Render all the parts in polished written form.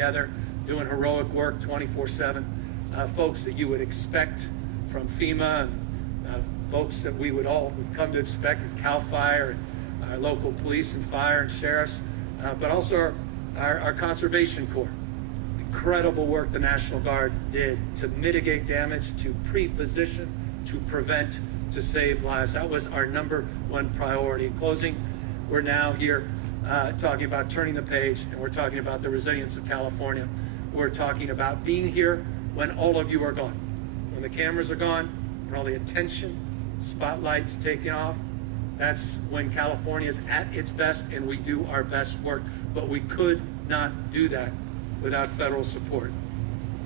together, doing heroic work 24/7. Folks that you would expect from FEMA, and folks that we would come to expect at CAL FIRE, and our local police and fire and sheriffs, but also our Conservation Corps. Incredible work the National Guard did to mitigate damage, to pre-position, to prevent, to save lives. That was our #1 priority. In closing, we're now here talking about turning the page, and we're talking about the resilience of California. We're talking about being here when all of you are gone. When the cameras are gone, when all the attention, spotlights taken off, that's when California is at its best and we do our best work. But we could not do that without federal support.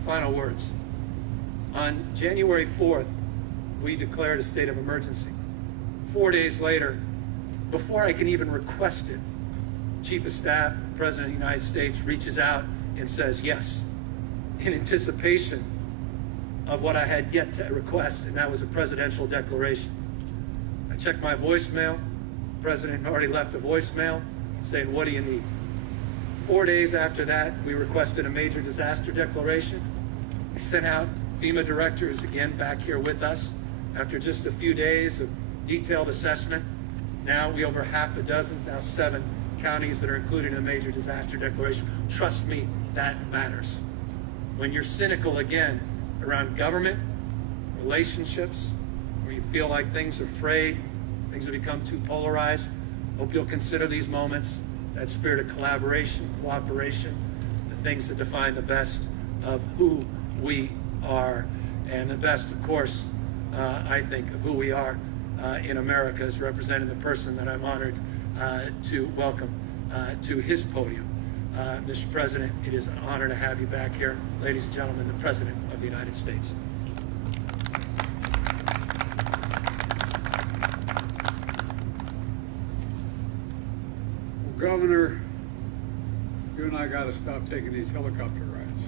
Final words. On January 4th, we declared a state of emergency. 4 days later, before I can even request it, Chief of Staff, President of the United States reaches out and says yes, in anticipation of what I had yet to request, and that was a presidential declaration. I checked my voicemail. The President had already left a voicemail saying, "What do you need?" 4 days after that, we requested a major disaster declaration. We sent out FEMA directors again back here with us after just a few days of detailed assessment. Now we over half a dozen, now 7 counties that are included in a major disaster declaration. Trust me, that matters. When you're cynical again around government, relationships, where you feel like things are frayed, things have become too polarized, hope you'll consider these moments, that spirit of collaboration, cooperation, the things that define the best of who we are, and the best, of course, I think, of who we are in America is representing the person that I'm honored to welcome to his podium. Mr. President, it is an honor to have you back here. Ladies and gentlemen, the President of the United States. Well, Governor, you and I got to stop taking these helicopter rides.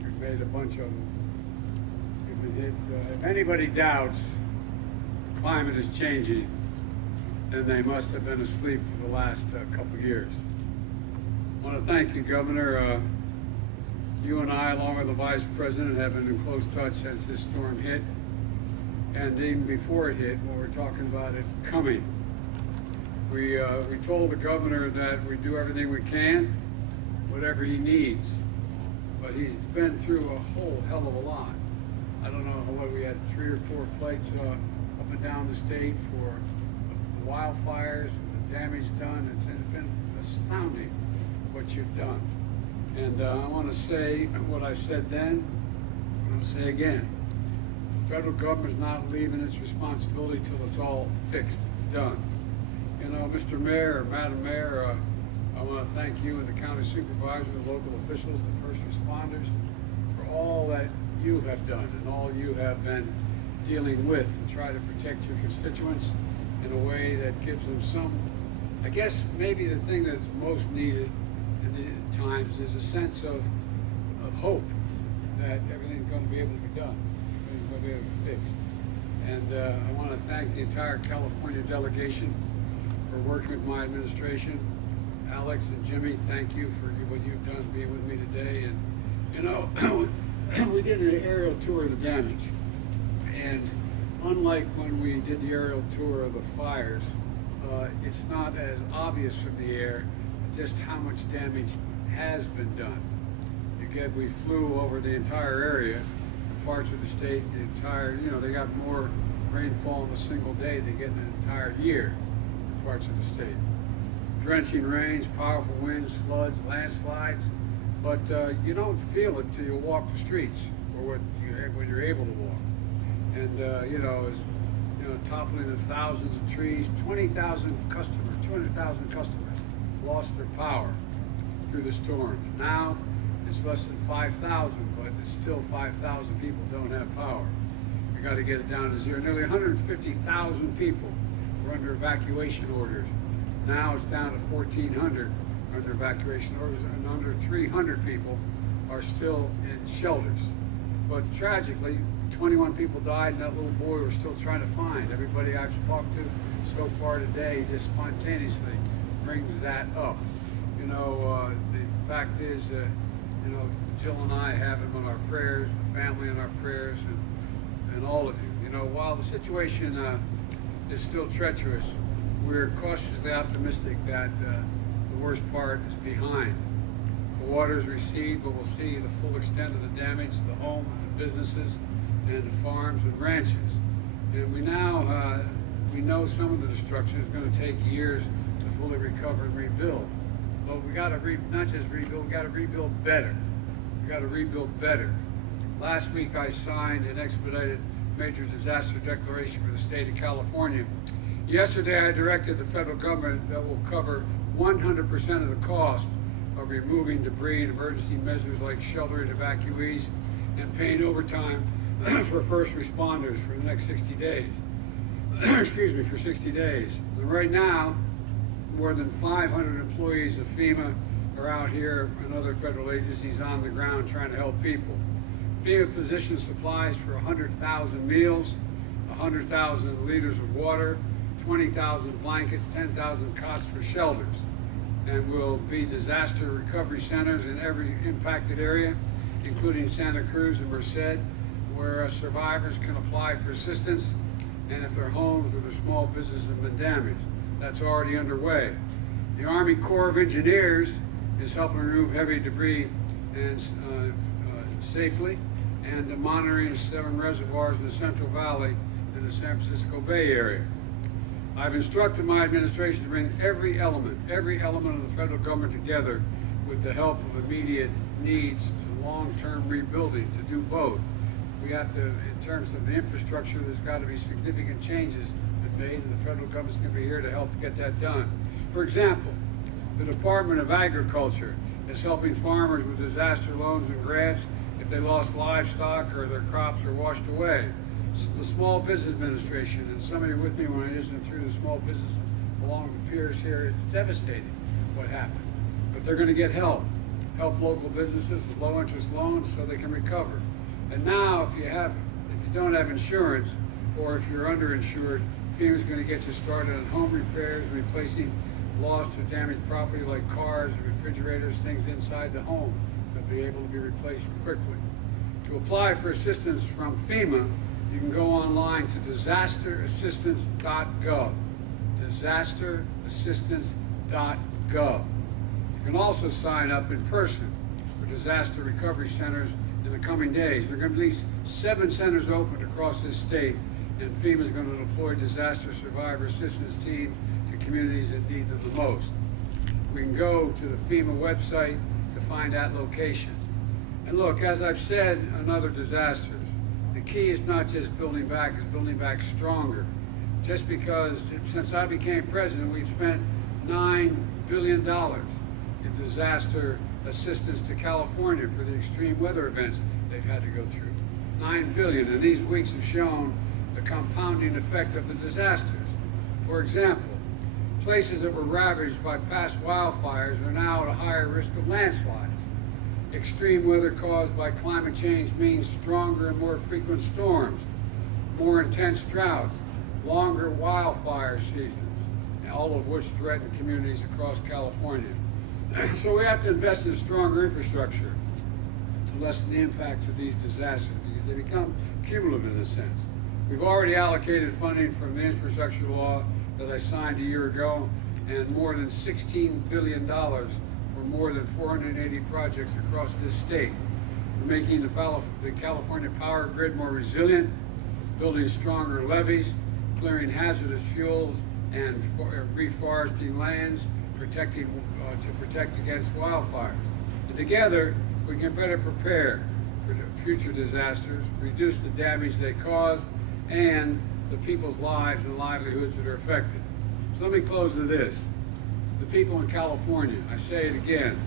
We've made a bunch of them. We've been hit. If anybody doubts the climate is changing, then they must have been asleep for the last couple of years. I want to thank you, Governor. You and I, along with the Vice President, have been in close touch since this storm hit, and even before it hit, when we were talking about it coming. We told the Governor that we do everything we can, whatever he needs, but he's been through a whole hell of a lot. I don't know what we had 3 or 4 flights up and down the state for the wildfires and the damage done. It's been astounding what you've done. And I want to say what I said then, and I'll say again. The federal government's not leaving its responsibility till it's all fixed, it's done. You know, Mr. Mayor, or Madam Mayor, I want to thank you and the county supervisor, the local officials, the first responders, for all that you have done and all you have been dealing with to try to protect your constituents in a way that gives them some, I guess maybe the thing that's most needed in these times is a sense of hope that everything's going to be able to be done, everything's going to be able to be fixed. And I want to thank the entire California delegation for working with my administration. Alex and Jimmy, thank you for what you've done being with me today. And you know, we did an aerial tour of the damage. And unlike when we did the aerial tour of the fires, it's not as obvious from the air just how much damage has been done. We flew over the entire area, the parts of the state, the entire, you know, they got more rainfall in a single day than they get in an entire year in parts of the state. Drenching rains, powerful winds, floods, landslides, but you don't feel it till you walk the streets or when you're able to walk. And you know, toppling of thousands of trees, 20,000 customers, 200,000 customers lost their power through the storm. Now it's less than 5,000, but it's still 5,000 people don't have power. We got to get it down to zero. Nearly 150,000 people were under evacuation orders. Now it's down to 1,400 under evacuation orders, and under 300 people are still in shelters. But tragically, 21 people died, and that little boy we're still trying to find. Everybody I've talked to so far today just spontaneously brings that up. You know, the The fact is, Jill and I have him on our prayers, the family in our prayers, and all of you. While the situation is still treacherous, we're cautiously optimistic that the worst part is behind. The waters recede, but we'll see the full extent of the damage to the homes, the businesses, and the farms and ranches. And we know some of the destruction is going to take years to fully recover and rebuild. But we got to not just rebuild, we got to rebuild better. We got to rebuild better. Last week I signed an expedited major disaster declaration for the state of California. Yesterday I directed the federal government that will cover 100% of the cost of removing debris and emergency measures like sheltering evacuees and paying overtime for first responders for the next 60 days. For 60 days. And right now, more than 500 employees of FEMA are out here and other federal agencies on the ground trying to help people. FEMA positions supplies for 100,000 meals, 100,000 liters of water, 20,000 blankets, 10,000 cots for shelters, and will be disaster recovery centers in every impacted area, including Santa Cruz and Merced, where survivors can apply for assistance, and if their homes or their small businesses have been damaged. That's already underway. The Army Corps of Engineers is helping remove heavy debris and safely, and monitoring 7 reservoirs in the Central Valley and the San Francisco Bay Area. I've instructed my administration to bring every element of the federal government together with the help of immediate needs to long-term rebuilding to do both. We have to, in terms of the infrastructure, there's got to be significant changes that made, and the federal government's going to be here to help get that done. For example, the Department of Agriculture is helping farmers with disaster loans and grants if they lost livestock or their crops are washed away. The Small Business Administration, and somebody with me when I listened through the small business along the piers here, it's devastating what happened. But they're going to get help local businesses with low interest loans so they can recover. And now if you don't have insurance, or if you're underinsured, FEMA's going to get you started on home repairs, replacing lost or damaged property like cars, refrigerators, things inside the home that'll be able to be replaced quickly. To apply for assistance from FEMA, you can go online to disasterassistance.gov. Disasterassistance.gov. You can also sign up in person for disaster recovery centers in the coming days. There are going to be at least 7 centers opened across this state, and FEMA is going to deploy disaster survivor assistance team to communities that need them the most. We can go to the FEMA website to find that location. And look, as I've said on other disasters, the key is not just building back, it's building back stronger. Just because since I became president, we've spent $9 billion in disaster assistance to California for the extreme weather events they've had to go through. $9 billion, and these weeks have shown the compounding effect of the disasters. For example, places that were ravaged by past wildfires are now at a higher risk of landslides. Extreme weather caused by climate change means stronger and more frequent storms, more intense droughts, longer wildfire seasons, all of which threaten communities across California. So we have to invest in stronger infrastructure to lessen the impacts of these disasters because they become cumulative in a sense. We've already allocated funding from the infrastructure law that I signed a year ago, and more than $16 billion for more than 480 projects across this state. We're making the California power grid more resilient, building stronger levees, clearing hazardous fuels, and reforesting lands, to protect against wildfires. And together, we can better prepare for future disasters, reduce the damage they cause, and the people's lives and livelihoods that are affected. So let me close with this. The people in California, I say it again,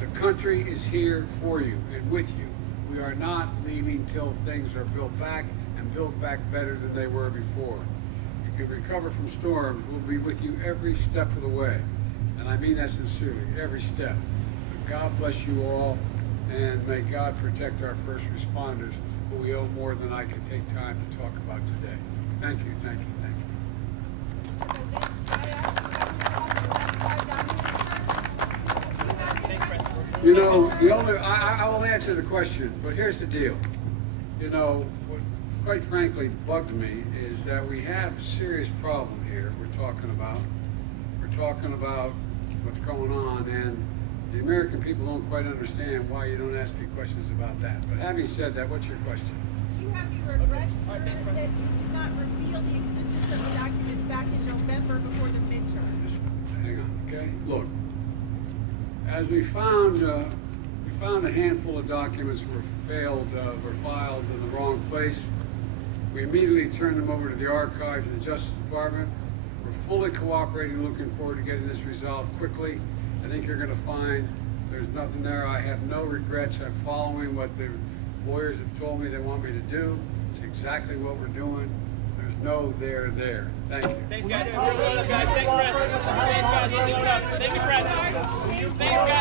the country is here for you and with you. We are not leaving till things are built back and built back better than they were before. If you recover from storms, we'll be with you every step of the way. And I mean that sincerely, every step. God bless you all, and may God protect our first responders, who we owe more than I can take time to talk about today. Thank you, thank you, thank you. Thank you. You know, I will answer the question, but here's the deal. You know, what quite frankly bugs me is that we have a serious problem here we're talking about. We're talking about what's going on, and the American people don't quite understand why you don't ask me questions about that. But having said that, what's your question? Do you have any regrets, sir, that you did not reveal the existence of the documents back in November before the midterm? Just hang on, okay? Look, as we found a handful of documents were filed in the wrong place. We immediately turned them over to the archives and the Justice Department. We're fully cooperating, looking forward to getting this resolved quickly. I think you're going to find there's nothing there. I have no regrets. I'm following what the lawyers have told me they want me to do. It's exactly what we're doing. There's no there there. Thank you. Thanks, guys. Thanks, press. Thanks, guys. Thank you, press. Thanks, guys.